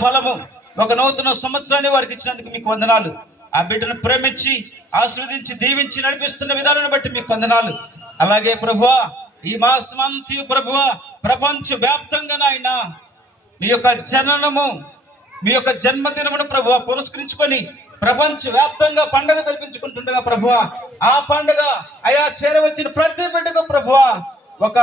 ఫలము. ఒక నూతన సంవత్సరాన్ని వారికి ఇచ్చినందుకు మీకు వందనాలు. ఆ బిడ్డను ప్రేమించి ఆస్వాదించి దీవించి నడిపిస్తున్న విధానాన్ని బట్టి మీకు వందనాలు. అలాగే ప్రభువా ఈ మాసమంతి ప్రభువా ప్రపంచ వ్యాప్తంగా నాయన మీ యొక్క జననము మీ యొక్క జన్మదినమును ప్రభువా పురస్కరించుకొని ప్రపంచ వ్యాప్తంగా పండగ జరిపించుకుంటుండగా ప్రభువా ఆ పండగ అయా చేరవచ్చిన ప్రతి బిడ్డగా ప్రభువా ఒక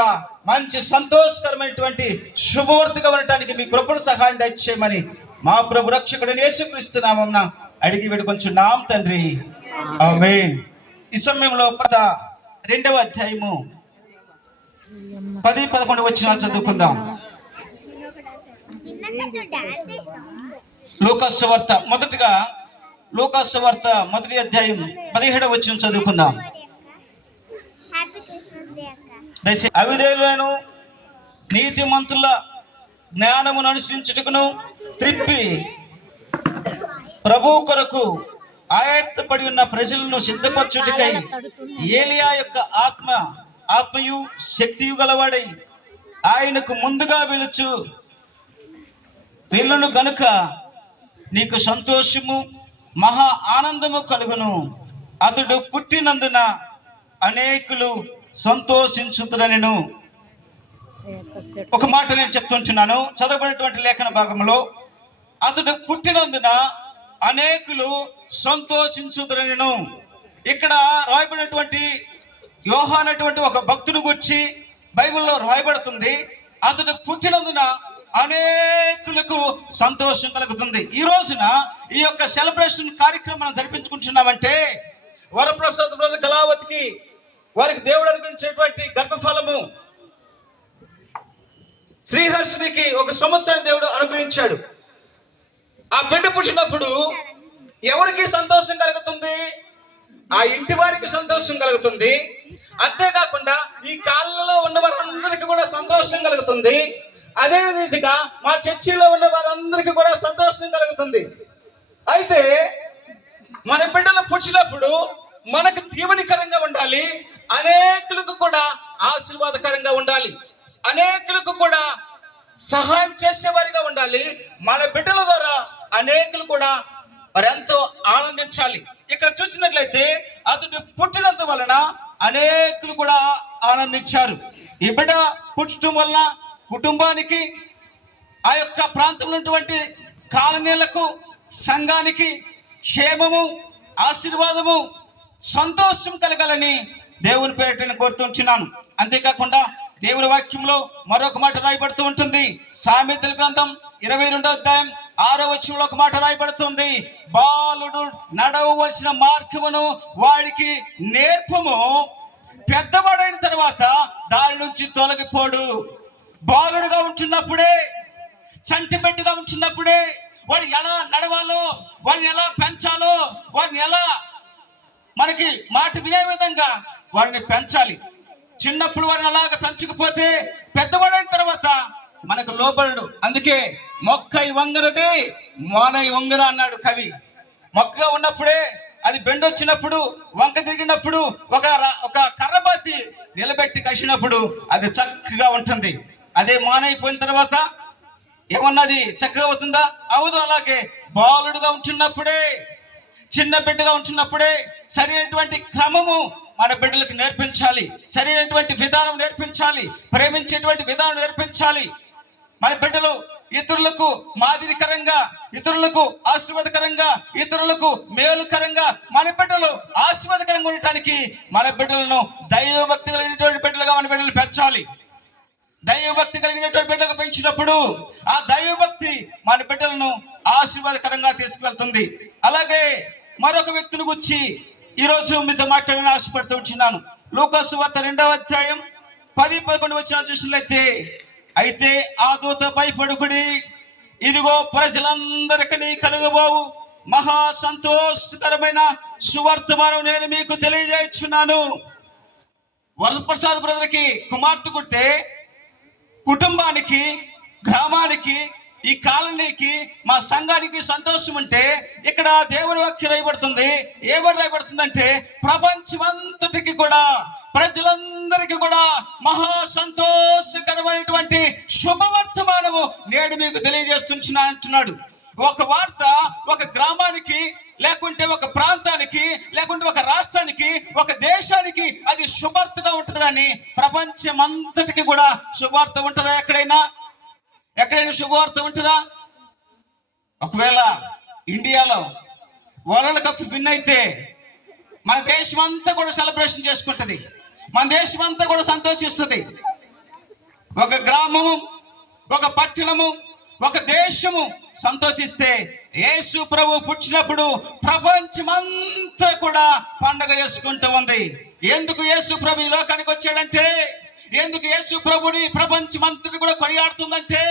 మంచి సంతోషకరమైనటువంటి శుభవర్తిగా ఉండటానికి మీ కృపణ సహాయం దయచేయమని మా ప్రభు రక్షకుడిని యేసుక్రీస్తున్నామం అడిగి వేడుకొంచున్నాం తండ్రి. ఆమేన్. ఈ సమయంలో పద రెండవ అధ్యాయము పది పదకొండు వచ్చిన చదువుకుందాం. లూకస్ వార్త మొదటగా లూకస్ వార్త మొదటి అధ్యాయం పదిహేడవ వచ్చిన చదువుకుందాం. దశ దయచేసి నీతి నీతిమంతుల జ్ఞానమును అనుసరించుటకును త్రిప్పి ప్రభు కొరకు ఆయత్తపడి ఉన్న ప్రజలను సిద్ధపరచుటకై ఏలియా యొక్క ఆత్మ ఆత్మయు శక్తియు గలవాడై ఆయనకు ముందుగా వెలుచు. పిల్లను గనుక నీకు సంతోషము మహా ఆనందము కలుగును. అతడు పుట్టినందున అనేకులు సంతోషించుతురనెను ఒక మాట నేను చెప్తుంటున్నాను. చదవబడినటువంటి లేఖన భాగంలో అతడు పుట్టినందున అనేకులు సంతోషించుదురనెను. ఇక్కడ రాయబడినటువంటి యోహా అనేటువంటి ఒక భక్తుడు గురించి బైబిల్లో రాయబడుతుంది. అతడు పుట్టినందున అనేకులకు సంతోషం కలుగుతుంది. ఈ రోజున ఈ యొక్క సెలబ్రేషన్ కార్యక్రమం జరిపించుకుంటున్నామంటే వరప్రసాద్ బ్రదర్ కళావతికి వారికి దేవుడు అనుగ్రహించేటువంటి గర్భఫలము. శ్రీహర్షునికి ఒక సంవత్సరం దేవుడు అనుగ్రహించాడు. ఆ బిడ్డ పుట్టినప్పుడు ఎవరికి సంతోషం కలుగుతుంది? ఆ ఇంటి వారికి సంతోషం కలుగుతుంది. అంతేకాకుండా ఈ కాలంలో ఉన్న వారందరికీ కూడా సంతోషం కలుగుతుంది. అదే రీతిగా మా చర్చిలో ఉన్న వారందరికీ కూడా సంతోషం కలుగుతుంది. అయితే మన బిడ్డలు పుట్టినప్పుడు మనకు దీవెనికరంగా ఉండాలి. అనేకులకు కూడా ఆశీర్వాదకరంగా ఉండాలి. అనేకులకు కూడా సహాయం చేసేవారిగా ఉండాలి. మన బిడ్డల ద్వారా అనేకులు కూడా మరి ఎంతో ఆనందించాలి. ఇక్కడ చూసినట్లయితే అతడు పుట్టినందు వలన అనేకులు కూడా ఆనందించారు. ఈ బిడ్డ పుట్టడం వలన కుటుంబానికి ఆ యొక్క ప్రాంతంలో ఉన్నటువంటి కాలనీలకు సంఘానికి క్షేమము ఆశీర్వాదము సంతోషం కలగాలని దేవుని పేరిటని కోరుతుంటున్నాను అంతేకాకుండా దేవుని వాక్యంలో మరొక మాట రాయబడుతూ ఉంటుంది. సామెతల గ్రంథం ఇరవై రెండో అధ్యాయం ఆరో వచనంలో ఒక మాట రాయబడుతుంది బాలుడు నడవవలసిన మార్గమును వాడికి నేర్పము. పెద్దవాడైన తర్వాత దాని నుంచి తొలగిపోడు. బాలుడుగా ఉంటున్నప్పుడే చంటి ఉంటున్నప్పుడే వాడు ఎలా నడవాలో వాడిని ఎలా పెంచాలో వాడిని ఎలా మనకి మాట వినే విధంగా వాడిని పెంచాలి. చిన్నప్పుడు వారిని అలాగ పెంచకపోతే పెద్దవాడైన తర్వాత మనకు లోబడడు. అందుకే మొక్క వంగరది మోనై వంగర అన్నాడు కవి. మొక్కగా ఉన్నప్పుడే అది బెండొచ్చినప్పుడు వంక తిరిగినప్పుడు ఒక ఒక కర్రబాతి నిలబెట్టి కసినప్పుడు అది చక్కగా ఉంటుంది. అదే మానైపోయిన తర్వాత ఏమన్నది? చక్కగా అవుతుందా అవదు అలాగే. బాలుడుగా ఉంటున్నప్పుడే చిన్న బిడ్డగా ఉంటున్నప్పుడే సరైనటువంటి క్రమము మన బిడ్డలకు నేర్పించాలి. సరైనటువంటి విధానం నేర్పించాలి. ప్రేమించేటువంటి విధానం నేర్పించాలి. మన బిడ్డలు ఇతరులకు మాదిరికరంగా ఇతరులకు ఆశీర్వాదకరంగా ఇతరులకు మేలుకరంగా మన బిడ్డలు ఆశీర్వాదకరంగా ఉండటానికి మన బిడ్డలను దైవభక్తి కలిగినటువంటి బిడ్డలుగా మన బిడ్డలు పెంచాలి. దైవభక్తి కలిగినటువంటి బిడ్డలు పెంచినప్పుడు ఆ దైవభక్తి మన బిడ్డలను ఆశీర్వాదకరంగా తీసుకువెళ్తుంది. అలాగే మరొక వ్యక్తిని గురించి ఈరోజు మీతో మాట్లాడని ఆశపడుతూ ఉంటున్నాను. లోకాసు వార్త రెండవ అధ్యాయం పది పదకొండు వచ్చిన చూసినట్లయితే అయితే ఆ దూత భయపడుకుడి ఇదిగో ప్రజలందరికీ కలుగబోవు. మహా సంతోషకరమైన సువర్తమానం నేను మీకు తెలియజేస్తున్నాను. వరప్రసాద్ బ్రదర్కి కుమార్తె కుడితే కుటుంబానికి గ్రామానికి ఈ కాలనీకి మా సంఘానికి సంతోషం ఉంటే ఇక్కడ దేవుని వాక్యం రాయబడుతుంది. ఏమని రాయబడుతుందంటే ప్రపంచమంతటికి కూడా ప్రజలందరికీ కూడా మహా సంతోషకరమైనటువంటి శుభవర్తమానము నేడు మీకు తెలియజేస్తున్నా అంటున్నాడు. ఒక వార్త ఒక గ్రామానికి లేకుంటే ఒక ప్రాంతానికి లేకుంటే ఒక రాష్ట్రానికి ఒక దేశానికి అది శుభార్తగా ఉంటుంది కానీ ప్రపంచం అంతటికి కూడా శుభార్త ఉంటుందా ఎక్కడైనా? ఎక్కడైనా శుభవార్త ఉంటుందా? ఒకవేళ ఇండియాలో వరల్డ్ కప్ విన్ అయితే మన దేశం అంతా కూడా సెలబ్రేషన్ చేసుకుంటుంది. మన దేశం అంతా కూడా సంతోషిస్తుంది. ఒక గ్రామము ఒక పట్టణము ఒక దేశము సంతోషిస్తే యేసు ప్రభు పుట్టినప్పుడు ప్రపంచమంతా కూడా పండగ చేసుకుంటూ ఉంది. ఎందుకు యేసు ప్రభు ఈ లోకానికి వచ్చాడంటే ఎందుకు యేసు ప్రభుని ప్రపంచమంతటి కూడా కొనియాడుతుందంటే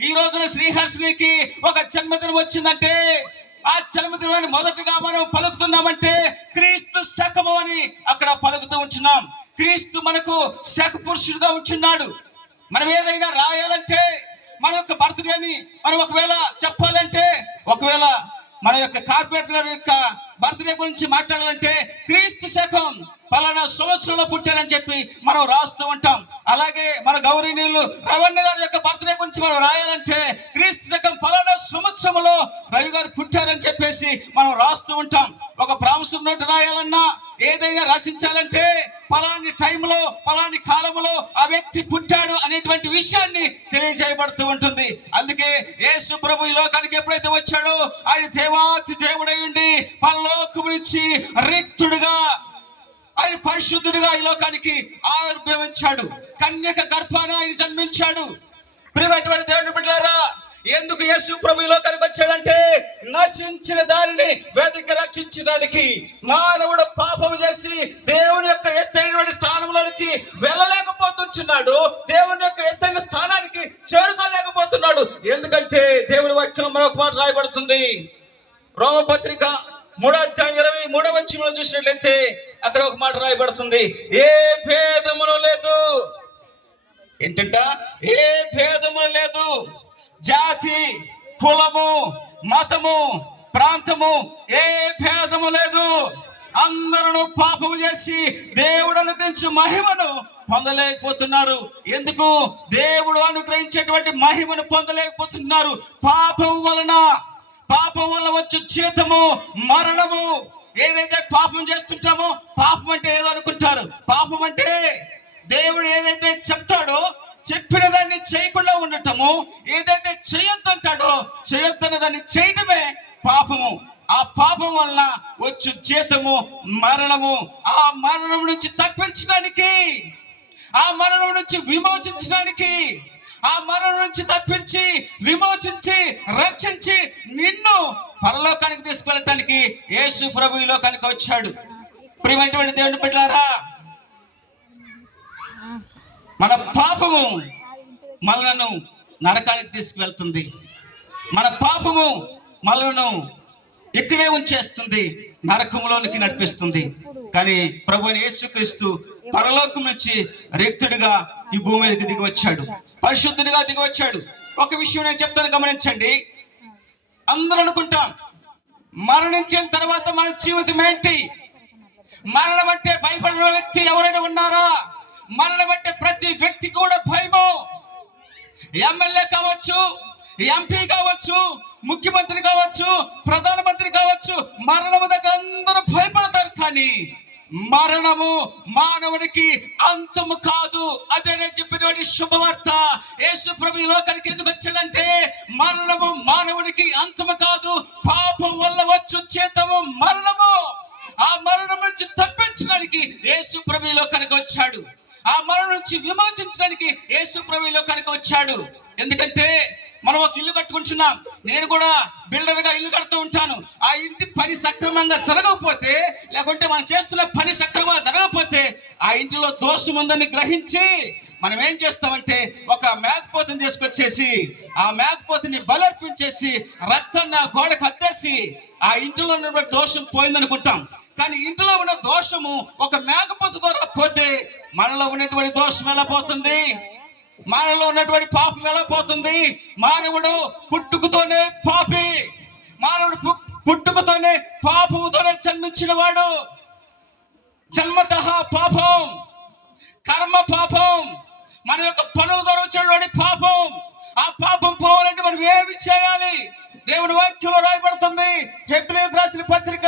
ఈ రోజున శ్రీహర్షునికి ఒక జన్మదినం వచ్చిందంటే ఆ జన్మదినాన్ని మొదటగా మనం పలుకుతున్నామంటే క్రీస్తు శకము అని అక్కడ పలుకుతూ ఉంటున్నాం. క్రీస్తు మనకు శక పురుషుడుగా ఉంటున్నాడు. మనం ఏదైనా రాయాలంటే మన యొక్క బర్త్డేని మనం ఒకవేళ చెప్పాలంటే ఒకవేళ మన యొక్క కార్పొరేటర్ యొక్క బర్త్డే గురించి మాట్లాడాలంటే క్రీస్తు శకం పలానా సంవత్సరంలో పుట్టారని చెప్పి మనం రాస్తూ ఉంటాం. అలాగే మన గౌరీనీయులు రవణ గారి యొక్క బర్త్డే గురించి మనం రాయాలంటే క్రీస్తు శకం పలానా సంవత్సరంలో రవి గారు పుట్టారని చెప్పేసి మనం రాస్తూ ఉంటాం. ఒక ప్రాంశం నోటు రాయాలన్నా ఏదైనా రచించాలంటే పలాని టైంలో పలాని కాలంలో ఆ వ్యక్తి పుట్టాడు అనేటువంటి విషయాన్ని తెలియజేయబడుతూ ఉంటుంది. అందుకే యేసు ప్రభు ఈ లోకానికి ఎప్పుడైతే వచ్చాడో ఆయన దేవాతి దేవుడై ఉండి పరలోకం నుంచి రిక్తుడుగా ఆయన పరిశుద్ధుడిగా ఈ లోకానికి ఆవిర్భవించాడు. కన్యక గర్భాన ఆయన జన్మించాడు. ప్రియమైనటువంటి దేవుని బిడ్డారా ఎందుకు యేసు ప్రభు ఈ లోకానికి వచ్చాడంటే నశించిన దానిని వేదిక రక్షించడానికి మానవుడు పాపం చేసి దేవుని యొక్క ఎత్తైనటువంటి స్థానంలోనికి వెళ్ళలేకపోతున్నాడు దేవుని యొక్క ఎత్తైన స్థానానికి చేరుకోలేకపోతున్నాడు. ఎందుకంటే దేవుని వాక్యం మరొక మాట రాయబడుతుంది. రోమపత్రిక మూడో అధ్యాయం ఇరవై మూడవ వచ్చిన చూసినట్లయితే అక్కడ ఒక మాట రాయబడుతుంది. ఏ భేదమును లేదు. ఏంటంట? ఏ భేదము లేదు. జాతి కులము మతము ప్రాంతము ఏ భేదము లేదు. అందరూ పాపము చేసి దేవుడు అనుగ్రహించే మహిమను పొందలేకపోతున్నారు. ఎందుకు? దేవుడు అనుగ్రహించేటువంటి మహిమను పొందలేకపోతున్నారు. పాపం వలన పాపం వల్ల వచ్చే చేతము మరణము ఏదైతే పాపం చేస్తుంటామో పాపం అంటే ఏదో అనుకుంటారు పాపం అంటే దేవుడు ఏదైతే చెప్తాడో చెప్పిన దాన్ని చేయకుండా ఉండటము ఏదైతే చేయొద్దంటాడో చేయొద్దన్న దాన్ని చేయటమే పాపము. ఆ పాపం వలన వచ్చు జీతము మరణము. ఆ మరణం నుంచి తప్పించడానికి ఆ మరణం నుంచి విమోచించడానికి ఆ మరణం నుంచి తప్పించి విమోచించి రక్షించి నిన్ను పరలోకానికి తీసుకెళ్ళటానికి యేసు ప్రభు ఈ లోకానికి వచ్చాడు. ప్రియమైనటువంటి దేవుని బిడ్డలారా మన పాపము మనలను నరకానికి తీసుకువెళ్తుంది. మన పాపము మనలను ఇక్కడే ఉంచేస్తుంది నరకములోనికి నడిపిస్తుంది. కానీ ప్రభు యేసుక్రీస్తు పరలోకం నుంచి రిక్తుడిగా ఈ భూమి మీదకి దిగి వచ్చాడు పరిశుద్ధుడిగా దిగి వచ్చాడు ఒక విషయం నేను చెప్తాను గమనించండి. అందరూ అనుకుంటాం. మరణించిన తర్వాత మన జీవితం ఏంటి? మరణం అంటే భయపడిన వ్యక్తి ఎవరైనా ఉన్నారా? మరణం అంటే ప్రతి వ్యక్తి కూడా భయము. ఎమ్మెల్యే కావచ్చు ఎంపీ కావచ్చు ముఖ్యమంత్రి కావచ్చు ప్రధానమంత్రి కావచ్చు మరణము దగ్గర మరణము మానవునికి అంతము కాదు. అదే నేను చెప్పినటువంటి శుభవార్త. యేసు ప్రభు లోకానికి ఎందుకు వచ్చాడంటే మరణము మానవునికి అంతము కాదు పాపం వల్ల వచ్చు చేతము మరణము. ఆ మరణం నుంచి తప్పించడానికి యేసు ప్రభు లోకానికి వచ్చాడు. ఆ మరణం నుంచి విమోచించడానికి యేసు ప్రభు లోకానికి వచ్చాడు. ఎందుకంటే మనం ఒక ఇల్లు కట్టుకుంటున్నాం. నేను కూడా బిల్డర్గా ఇల్లు కడుతూ ఉంటాను. ఆ ఇంటి పని సక్రమంగా జరగకపోతే లేకుంటే మనం చేస్తున్న పని సక్రమంగా జరగకపోతే ఆ ఇంటిలో దోషం ఉందని గ్రహించి మనం ఏం చేస్తామంటే ఒక మేకపోతని తీసుకొచ్చేసి ఆ మేకపోతని బలర్పించేసి రక్తం నా గోడకు అద్దేసి ఆ ఇంటిలో ఉన్నటువంటి దోషం పోయిందనుకుంటాం. కానీ ఇంటిలో ఉన్న దోషము ఒక మేకపోత ద్వారా పోతే మనలో ఉన్నటువంటి దోషం ఎలా పోతుంది? మనలో ఉన్నటువంటి పాపం ఎలా పోతుంది? మానవుడు పుట్టుకతోనే పాపి. మానవుడు పు- పుట్టుకతోనే పాపముతోనే జన్మించిన వాడు జన్మత పాపం. కర్మ పాపం. మన యొక్క పనుల ద్వారా వచ్చినటువంటి పాపం. ఆ పాపం పోవాలంటే మనం ఏమి చేయాలి? దేవుని వాక్యంలో రాయబడుతుంది. హెబ్రిలకు రాసిన పత్రిక